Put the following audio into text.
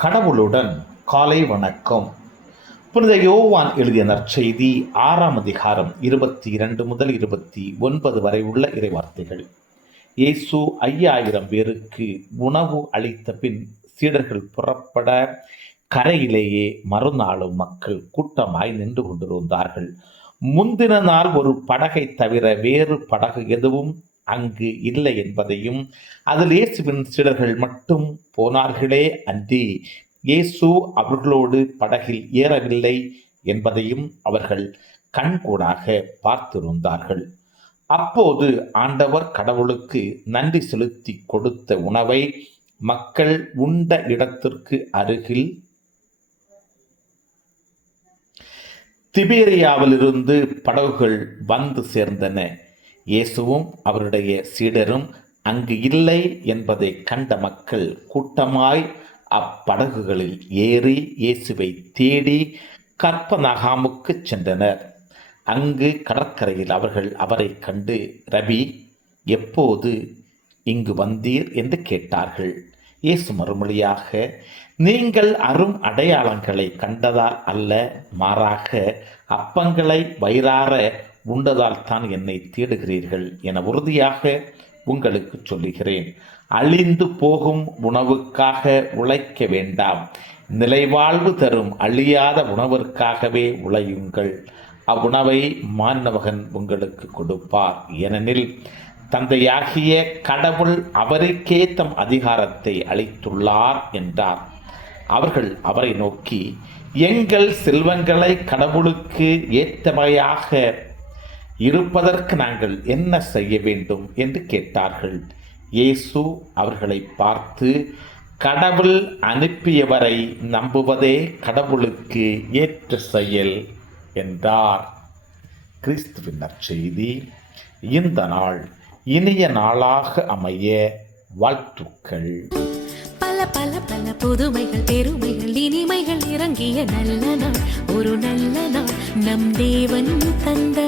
கடவுளுடன் காலை வணக்கம். புனித யோவான் எழுதிய நற்செய்தி 6ஆம் அதிகாரம் 22 முதல் 29 வரை உள்ள இறைவார்த்தைகள். இயேசு 5000 பேருக்கு உணவு அளித்த பின் சீடர்கள் புறப்பட கரையிலேயே மறுநாளும் மக்கள் கூட்டமாய் நின்று கொண்டிருந்தார்கள். முந்தின நாள் ஒரு படகை தவிர வேறு படகு எதுவும் அங்கு இல்லை என்பதையும், அதில் இயேசுவின் சீடர்கள் மட்டும் போனார்களே அன்றி இயேசு அவர்களோடு படகில் ஏறவில்லை என்பதையும் அவர்கள் கண்கூடாக பார்த்திருந்தார்கள். அப்போது ஆண்டவர் கடவுளுக்கு நன்றி செலுத்தி கொடுத்த உணவை மக்கள் உண்ட இடத்திற்கு அருகில் திபேரியாவிலிருந்து படகுகள் வந்து சேர்ந்தன. இயேசுவும் அவருடைய சீடரும் அங்கு இல்லை என்பதை கண்ட மக்கள் கூட்டமாய் அப்படகுகளில் ஏறி இயேசுவை தேடி கற்பர்நகூமுக்கு சென்றனர். அங்கு கடற்கரையில் அவர்கள் அவரை கண்டு, ரபி, எப்போது இங்கு வந்தீர் என்று கேட்டார்கள். இயேசு மறுமொழியாக, நீங்கள் அரும் அடையாளங்களை கண்டதால் அல்ல, மாறாக அப்பங்களை வயிறார உண்டதால் தான் என்னை தேடுகிறீர்கள் என உறுதியாக உங்களுக்கு சொல்லுகிறேன். அழிந்து போகும் உணவுக்காக உழைக்க வேண்டாம், நிலைவாழ்வு தரும் அழியாத உணவிற்காகவே உழையுங்கள். அவ்வுணவை மாண்புமகன் உங்களுக்கு கொடுப்பார். ஏனெனில் தந்தையாகிய கடவுள் அவருக்கே தம் அதிகாரத்தை அளித்துள்ளார் என்றார். அவர்கள் அவரை நோக்கி, எங்கள் செல்வங்களை கடவுளுக்கு ஏற்றவையாக இருப்பதற்கு நாங்கள் என்ன செய்ய வேண்டும் என்று கேட்டார்கள். இயேசு அவர்களை பார்த்து, கடவுள் அனுப்பியவரை நம்புவதே கடவுளுக்கு ஏற்ற செயல் என்றார். கிறிஸ்துவின் நற்செய்தி. இந்த நாள் இனிய நாளாக அமைய வாழ்த்துக்கள். பல பல பல புதுமைகள், பெருமைகள், இனிமைகள் இறங்கிய நல்ல நாள், ஒரு நல்ல நாள் நம் தேவன் தந்த